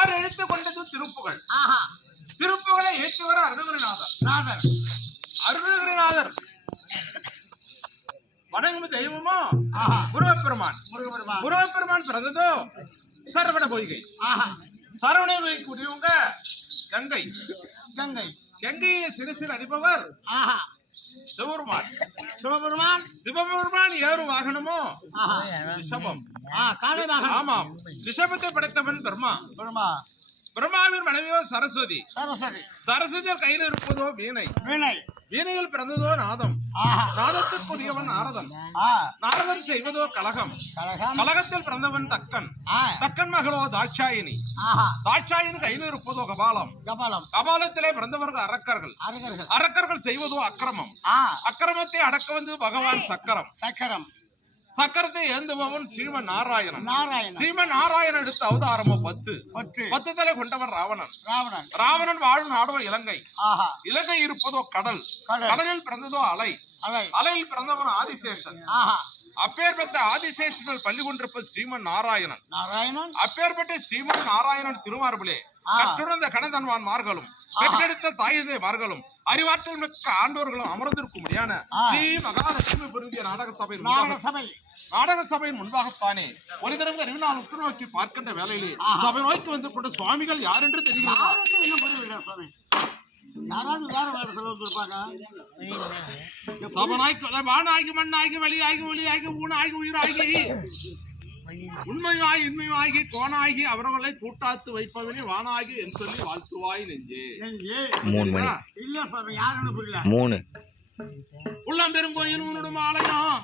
ஆறு எழுத்து கொண்டது திருப்புகள்? திருப்புகளை ஏற்றி வர அருணகிரிநாதர். நாதர். அருணகிரிநாதர். வணங்கும் தெய்வமோ? ஆஹா. முருகப்பெருமான். முருகபெருமான் முருகப்பெருமான் பிறந்ததோ? சரவண பொய்கை. ஆஹா. சரவண பொய்கை கங்கை. கங்கை. கங்கையை சிறுசில் அடிப்பவர் ஆஹா. சிவபெருமான். சிவபெருமான்? சிவபெருமான் ஏறும் வாகனமோ? ரிஷபம். ஆமாம். ரிஷபத்தை படைத்தவன் பிரம்மா. பெருமா பிரம்மாவின் மனைவியோ சரஸ்வதி. சரஸ்வதி. சரஸ்வதியில் கையில் இருப்பதோ வீணை. வீணை. வீணையில் பிறந்ததோ நாதம். நாதத்திற்குரியவன் நாரதன். நாரதன் செய்வதோ கலகம். கலகம். கலகத்தில் பிறந்தவன் தக்கன். தக்கன் மகளோ தாட்சாயினி. ஆஹா. தாட்சாயினி கையில் இருப்பதோ கபாலம். கபாலம். கபாலத்திலே பிறந்தவர்கள் அரக்கர்கள். அரக்கர்கள். செய்வதோ அக்கிரமம். அக்கிரமத்தை அடக்க வந்து பகவான் சக்கரம். சக்கரம். சக்கரத்தை ஏந்துபவன் ஸ்ரீமன் நாராயணன். நாராயணன். ஸ்ரீமன் நாராயணன் எடுத்த அவதாரமோ பத்து. பத்து. தலை கொண்டவன் ராவணன். ராவணன். ராவணன் வாழும் நாடோ இலங்கை. ஆஹா. இலங்கை இருப்பதோ கடல். கடல். கடலில் பிறந்ததோ அலை. அலையில் பிறந்தவன் ஆதிசேஷன். ஆஹா. அப்பேற்பட்ட ஆதிசேஷனில் பள்ளி கொண்டிருப்ப ஸ்ரீமன் நாராயணன் நாராயணன் அப்பேற்பட்ட ஸ்ரீமன் நாராயணன் திருமார்பிலே. கற்றுணர்ந்த கணதன்வான் மார்களும் பெற்றெடுத்த தாயுதே மார்களும் அறிவாற்றல் மிக்க ஆண்டோர்களும் அமர்ந்திருக்கும் முடியான ஆ. ஸ்ரீ மகாலட்சுமி பெருந்திய நாடக சபை நாடக சபை நாடக சபையின் முன்பாகத்தானே ஒரு தடவை அறிவினால் உற்று நோக்கி பார்க்கின்ற வேலையிலே. சபை நோக்கி வந்து கொண்ட சுவாமிகள் யார் என்று தெரிகிறது யாராவது வேற வேற சொல்ல வந்திருப்பாங்க சபனாய்க்கு வானாகி மண்ணாகி வழியாகி ஒளியாகி ஊனாகி உயிராகி உண்மையாய் இன்மையாகி கோணாகி அவர்களை கூட்டாத்து வைப்பவனே வானாகி என்று சொல்லி வாழ்த்துவாய் நெஞ்சே. இல்ல சுவாமி யாருன்னு புரியல. மூணு. உள்ளம் பெருங்கோயில் உன்னுடும் ஆலயம்.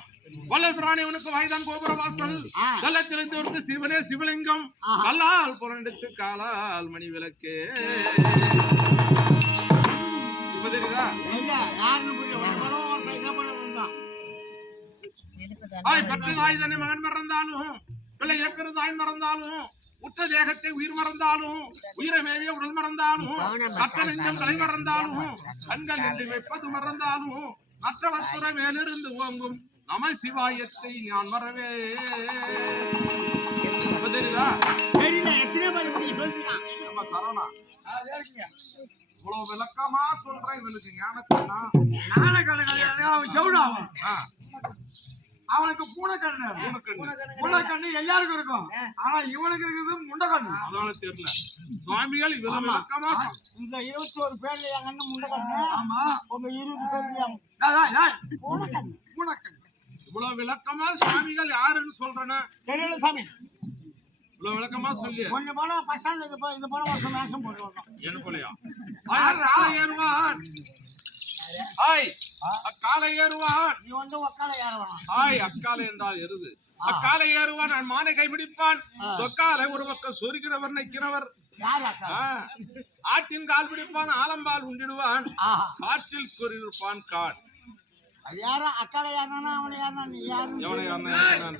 வல்ல பிராணி உனக்கு வாய்தான் கோபுர வாசல். நல்ல தெரிந்தவருக்கு சிவனே சிவலிங்கம். ஆஹா. கல்லால் புரண்டெடுத்து காலால் மணி விளக்கே இப்ப தெரியுதா பெற்ற தாய் தன்னை மகன் மறந்தாலும் பிள்ளை தாய் மறந்தாலும் உற்ற தேகத்தை உயிர் மறந்தாலும் உயிரை மேவிய உடல் மறந்தாலும் கட்ட நெஞ்சம் கலை மறந்தாலும் கண்கள் நின்று வைப்பது மறந்தாலும் மற்ற வஸ்துர மேலிருந்து ஓங்கும் நம சிவாயத்தை நான் மறவே. தெரியுதா சரவணா. இவ்வளவு விளக்கமா சொல்றேன் இவனுக்கு ஞானக்கண்ணா நாளை கணக்கு அவன் அவனுக்கு பூனைக்கண்ணு. பூனைக்கண்ணு. எல்லாருக்கும் இருக்கும். ஆனா இவனுக்கு இருக்கிறது முண்டக்கண்ணு. அதனால தெரியல. சுவாமிகள் இவ்வளவு விளக்கமா இந்த இருபத்தி ஒரு பேர்ல என் கண்ணு முண்டக்கண்ணு. ஆமா. உங்க இருபது பேர்ல பூனைக்கண்ணு. பூனைக்கண்ணு. இவ்வளவு விளக்கமா சுவாமிகள் யாருன்னு சொல்றேன்னு? தெரியல சாமி. இவ்வளவு விளக்கமா சொல்லி. கொஞ்சம் பணம் பஸ் ஸ்டாண்ட்ல இது போ- இந்த பணம் வருஷம் வந்தோம் என்ன போலையா காலை ஏறுவான். ஆய் அக்காலை ஏறுவான். நீ வந்து உக்கால ஏற வேணாம். ஆய் அக்காலை என்றால் எருது. அக்காலை ஏறுவான் நான் மானை கைப்பிடிப்பான் சொக்காலை ஒரு பக்கம் சொருகிறவர் நிற்கிறவர் யார் அக்கா? ஆ, ஆட்டின் கால் பிடிப்பான் ஆலம்பால் உண்டிடுவான். ஆஹா காற்றில் கூறியிருப்பான் கான். அது யாரா? அக்கால அவனை யாருனா நீ யாரு? எவனை யாருன்னா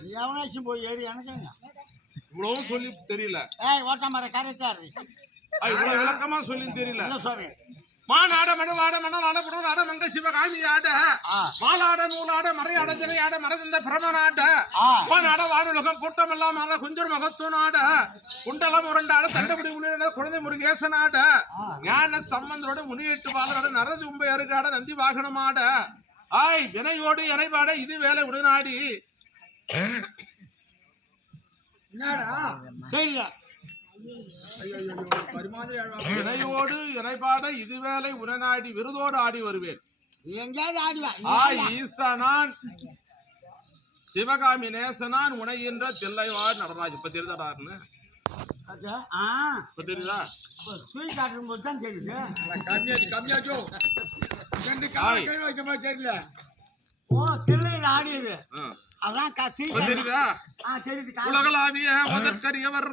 நீ எவனாச்சும் போய் ஏறி? எனக்கு என்ன? இவ்வளவும் சொல்லி தெரியல. ஏய் ஓட்ட மர கரெக்டா இருக்கு ஆ, இவ்வளவு விளக்கமா சொல்லி தெரியல. சுவாமி. மானாட மடுவாட மணலாட புடலாட மங்க சிவகாமியாட ஆ. மாலாட நூலாட மறையாட திரையாட மரதிந்த பிரமனாட. வானாட வானுலகம் கூட்டமெல்லாம் ஆட. குஞ்சர் மகத்துவனாட குண்டலம் உரண்டாட தண்டபடி முன்னிட குழந்தை முருகேசனாட ஞான சம்பந்தரோட முனியிட்டு பாதரோட நரது உம்பை அருகாட நந்தி வாகனமாட ஆய் வினையோடு இணைபாட இது வேலை உடனாடி. என்னடா? தெரியல. வினையோடு இணைபாட இது வேலை உடனாடி விருதோடு ஆடி வருவேன். எங்கேயாவது ஆடுவேன் ஆய் ஈசானான் சிவகாமி நேசனான் உனையின்ற தில்லைவார் நடராஜ். இப்ப தெரியுதாடாருன்னு ஆ. இப்ப தெரியுதா? தெரியுது. கம்மியாச்சு கம்மியாச்சோ. ரெண்டு ஆய். கால் கை வைக்க மாதிரி தெரியல. ஓ திருவையில் ஆடியது. அதான் க- சுழி இப்ப தெரியுதா தெரியுது உலகளாவிய முதற்கரியவர்.